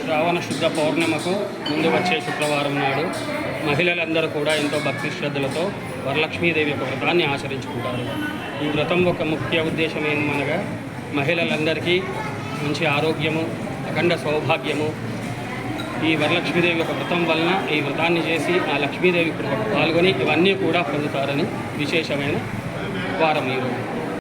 శ్రావణ శుద్ధ పౌర్ణిమకు ముందు వచ్చే శుక్రవారం నాడు మహిళలందరూ కూడా ఎంతో భక్తి శ్రద్ధలతో వరలక్ష్మీదేవి యొక్క వ్రతాన్ని ఆచరించుకుంటారు. ఈ వ్రతం ఒక ముఖ్య ఉద్దేశం ఏమనగా మహిళలందరికీ మంచి ఆరోగ్యము, అఖండ సౌభాగ్యము, ఈ వరలక్ష్మీదేవి యొక్క వ్రతం వలన ఈ వ్రతాన్ని చేసి ఆ లక్ష్మీదేవి పాల్గొని ఇవన్నీ కూడా పొందుతారని విశేషమైన వారం ఈరోజు.